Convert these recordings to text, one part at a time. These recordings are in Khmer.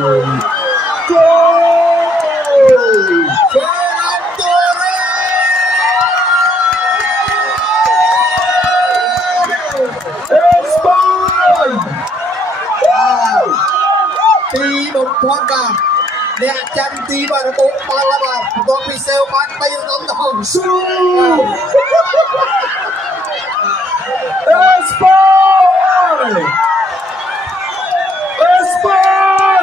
ទីបំផុតបាទអ្នកចាំទីបាទកំពុងបាល់ហើយបាទបន្ទាប់ពីសេវបាន3រំទៅស៊ូអេស្ប៉ាញអេស្ប៉ាញ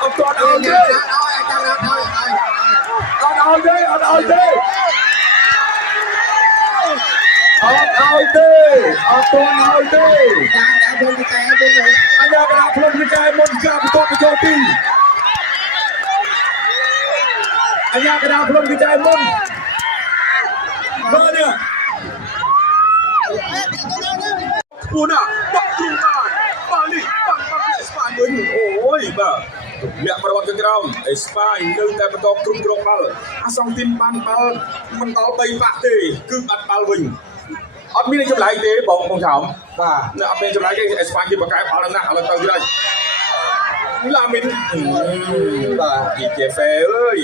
អត់ទាន់ឲ្យទេអត់ឲ្យទេអត់ឲ្យទេអត់ឲ្យទេអត់ទាន់ឲ្យទេដាក់ខ្លួនវិច័យទៅអញ្ញាកដាក់ខ្លួនវិច័យមុនការបន្ទាប់ពីចូលទីអញ្ញាកដាក់ខ្លួនវិច័យមុនបាទនេះពូណាបាក់គ្រូបានបាលីបាក់ស្ប៉ាញវិញអូយបាទលាក់ប្រវត្តិក្រោមអេស្ប៉ាញនៅតែបន្តគ្រប់គ្រងបាល់អាសងទីមបានបាល់មិនដល់3បាក់ទេគឺបាត់បាល់វិញអត់មានចម្លែកទេបងឆោមបាទនៅអត់មានចម្លែកទេអេស្ប៉ាញគេបកកែបាល់ណាស់ឥឡូវទៅទៀតហើយឡាមីនបាទ DJ Fair អើយ